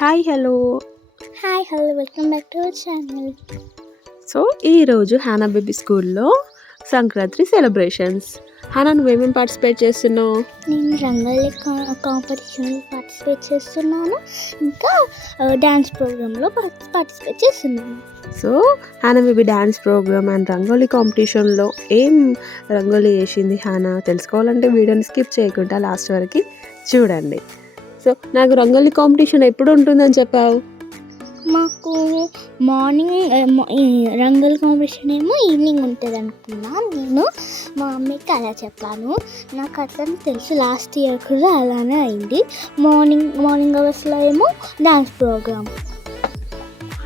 Hi hello. Hi hello welcome back to our channel. So ఈరోజు హానా baby స్కూల్లో Sankranti celebrations. హానా, నువ్వేమేమి participate చేస్తున్నావు? నేను రంగోలీ కాంపిటీషన్లో పార్టిసిపేట్ చేస్తున్నాను, ఇంకా డ్యాన్స్ ప్రోగ్రాంలో పార్టిసిపేట్ చేస్తున్నాను. సో హానా baby dance program and rangoli కాంపిటీషన్లో ఏం రంగోలీ వేసింది హానా తెలుసుకోవాలంటే వీడియోని స్కిప్ చేయకుండా లాస్ట్ వరకు చూడండి. సో నాకు రంగోలీ కాంపిటీషన్ ఎప్పుడు ఉంటుందని చెప్పావు? మాకు మార్నింగ్ రంగోలీ కాంపిటీషన్ ఏమో ఈవినింగ్ ఉంటుంది అనుకున్నా. నేను మా మమ్మీకి అలా చెప్పాను. నాకు అట్లనే తెలుసు, లాస్ట్ ఇయర్ కూడా అలానే అయింది. మార్నింగ్ అవర్స్లో ఏమో డ్యాన్స్ ప్రోగ్రామ్.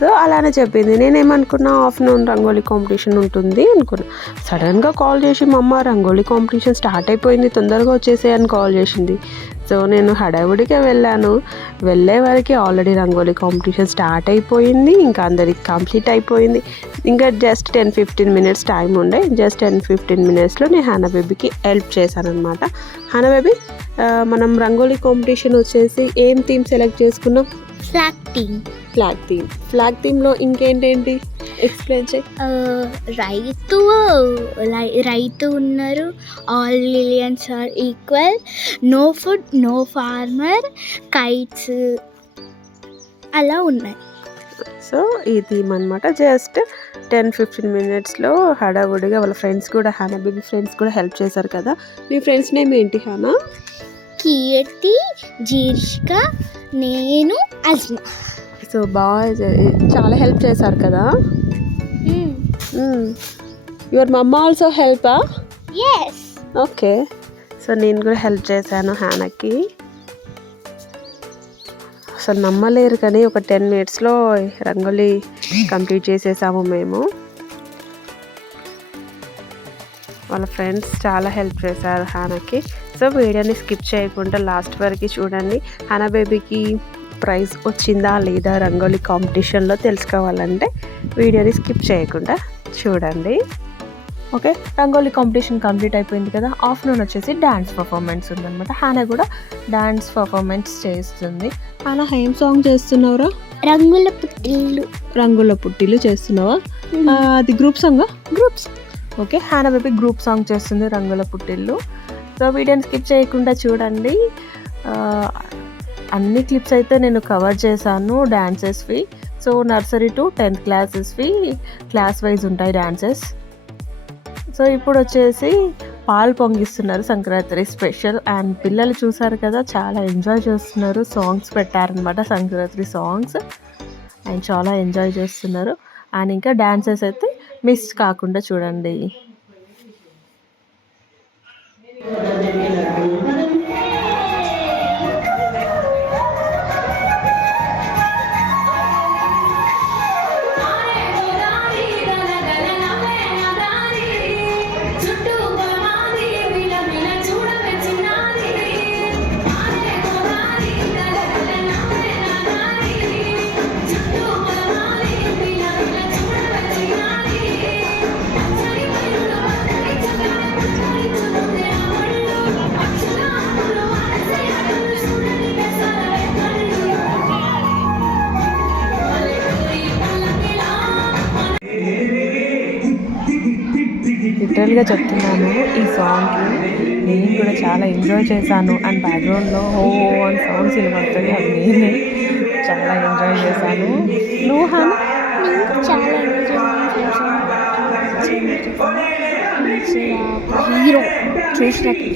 సో అలానే చెప్పింది. నేనేమనుకున్నా ఆఫ్టర్నూన్ రంగోలీ కాంపిటీషన్ ఉంటుంది అనుకున్నా. సడన్గా కాల్ చేసి మా అమ్మ రంగోలీ కాంపిటీషన్ స్టార్ట్ అయిపోయింది, తొందరగా వచ్చేసే అని కాల్ చేసింది. సో నేను హడావుడిగా వెళ్ళాను. వెళ్ళే వరకు ఆల్రెడీ రంగోలీ కాంపిటీషన్ స్టార్ట్ అయిపోయింది, ఇంకా అందరికి కంప్లీట్ అయిపోయింది. ఇంకా జస్ట్ 10-15 మినిట్స్ టైం ఉండే. జస్ట్ 10-15 మినిట్స్లో నేను హానా బేబీకి హెల్ప్ చేశాను అనమాట. హానా బేబీ, మనం రంగోలీ కాంపిటీషన్ వచ్చేసి ఏం థీమ్ సెలెక్ట్ చేసుకున్నాం? ఫ్లాగ్ థీమ్లో ఇంకేంటేంటి ఎక్స్ప్లెయిన్ చేయి. రైతు ఉన్నారు, all religions are equal, no food, no farmer, kites అలా ఉన్నాయి. సో ఈ థీమ్ అనమాట. జస్ట్ 10-15 మినిట్స్లో హడావుడిగా వాళ్ళ ఫ్రెండ్స్ కూడా, హానా బేబీ ఫ్రెండ్స్ కూడా హెల్ప్ చేశారు కదా. నీ ఫ్రెండ్స్ నేమ్ ఏంటి హానా? కీర్తి, జీర్షిక, నేను, అజ్మా. సో బాగా చాలా హెల్ప్ చేశారు కదా. యువర్ మమ్మ ఆల్సో హెల్పా? ఎస్. ఓకే. సో నేను కూడా హెల్ప్ చేశాను హానాకి. అసలు నమ్మలేరు కానీ ఒక 10 మినిట్స్లో రంగోలీ కంప్లీట్ చేసేసాము మేము. వాళ్ళ ఫ్రెండ్స్ చాలా హెల్ప్ చేశారు హానాకి. సో వీడియోని స్కిప్ చేయకుండా లాస్ట్ వరకు చూడండి. హానా బేబీకి ప్రైజ్ వచ్చిందా లేదా రంగోలీ కాంపిటీషన్లో తెలుసుకోవాలంటే వీడియోని స్కిప్ చేయకుండా చూడండి. ఓకే, రంగోలీ కాంపిటీషన్ కంప్లీట్ అయిపోయింది కదా. ఆఫ్టర్నూన్ వచ్చేసి డ్యాన్స్ పర్ఫార్మెన్స్ ఉందన్నమాట. హానా కూడా డ్యాన్స్ పర్ఫార్మెన్స్ చేస్తుంది. హానా, ఏం సాంగ్ చేస్తున్నావురా? రంగుల పుట్టిలు చేస్తున్నావా? అది గ్రూప్ సాంగా? గ్రూప్స్. ఓకే, హానా బేబీ గ్రూప్ సాంగ్ చేస్తుంది రంగుల పుట్టిల్లు. సో వీడియోని స్కిప్ చేయకుండా చూడండి. అన్ని క్లిప్స్ అయితే నేను కవర్ చేశాను డాన్సెస్వి. సో నర్సరీ టు 10th క్లాసెస్వి క్లాస్ వైజ్ ఉంటాయి డాన్సెస్. సో ఇప్పుడు వచ్చేసి పాలు పొంగిస్తున్నారు సంక్రాంతి స్పెషల్. అండ్ పిల్లలు చూసారు కదా, చాలా ఎంజాయ్ చేస్తున్నారు. సాంగ్స్ పెట్టారనమాట, సంక్రాంతి సాంగ్స్, అండ్ చాలా ఎంజాయ్ చేస్తున్నారు. అండ్ ఇంకా డాన్సెస్ అయితే మిస్ కాకుండా చూడండి. లిటరల్గా చెప్తున్నాను, ఈ సాంగ్కి నేను కూడా చాలా ఎంజాయ్ చేశాను. అండ్ బ్యాక్గ్రౌండ్లో హో అని సౌండ్స్ వినబడుతుంది, అది నేనే చాలా ఎంజాయ్ చేశాను. నువ్వు హానా? చాలా హీరో చూసినట్టు.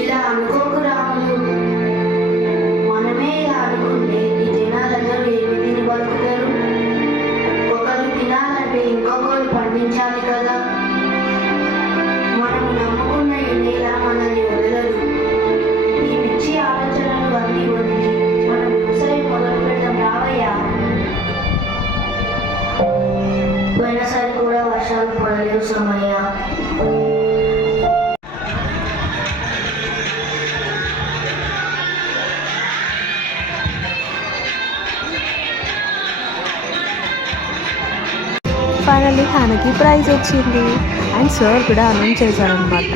ఇలా అనుకోకు రాములు, మనమే ఇలా అనుకుంటే ఈ జనాలందరూ ఏమి తిని బతుకుతారు? ఒకరు తినాలంటే ఇంకొకరు పండించాలి కదా. మనం నమ్ముకున్న ఈ నేల మనల్ని వదలదు. ఈ పిచ్చి ఆలోచనలు అన్నీ వదిలి మనం వ్యవసాయం మొదలు పెడదాం రావయ్యా. పోయినసారి కూడా వర్షాలు పడలేవు సోమయ్య. ఫైనల్లీ హనకి ప్రైజ్ వచ్చింది అండ్ సార్ కూడా అనౌన్స్ చేశారనమాట.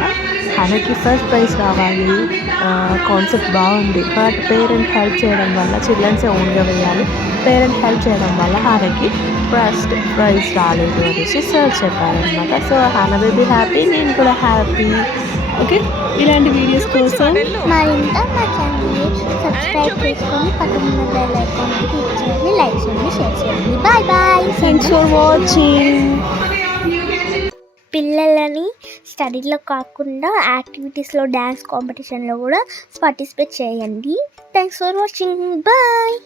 హనకి ఫస్ట్ ప్రైజ్ రావాలి, కాన్సెప్ట్ బాగుంది, బట్ పేరెంట్ హెల్ప్ చేయడం వల్ల చిల్డ్రన్సే ఓన్గా వేయాలి, పేరెంట్ హెల్ప్ చేయడం వల్ల హనకి ఫస్ట్ ప్రైజ్ రాలేదు అనేసి సార్ చెప్పారనమాట. సో హన బేబీ హ్యాపీ, నేను కూడా హ్యాపీ. ఓకే, ఇలాంటి వీడియోస్ కోసం మరింత మా ఛానల్ని సబ్స్క్రైబ్ చేసుకొని పక్కన బెల్ ఐకాన్కి క్లిక్ చేయండి, లైక్ చేయండి, షేర్ చేయండి. Bye bye. Thanks for watching. పిల్లలని స్టడీలో కాకుండా యాక్టివిటీస్లో, డ్యాన్స్ కాంపిటీషన్లో కూడా పార్టిసిపేట్ చేయండి. Thanks for watching. బాయ్.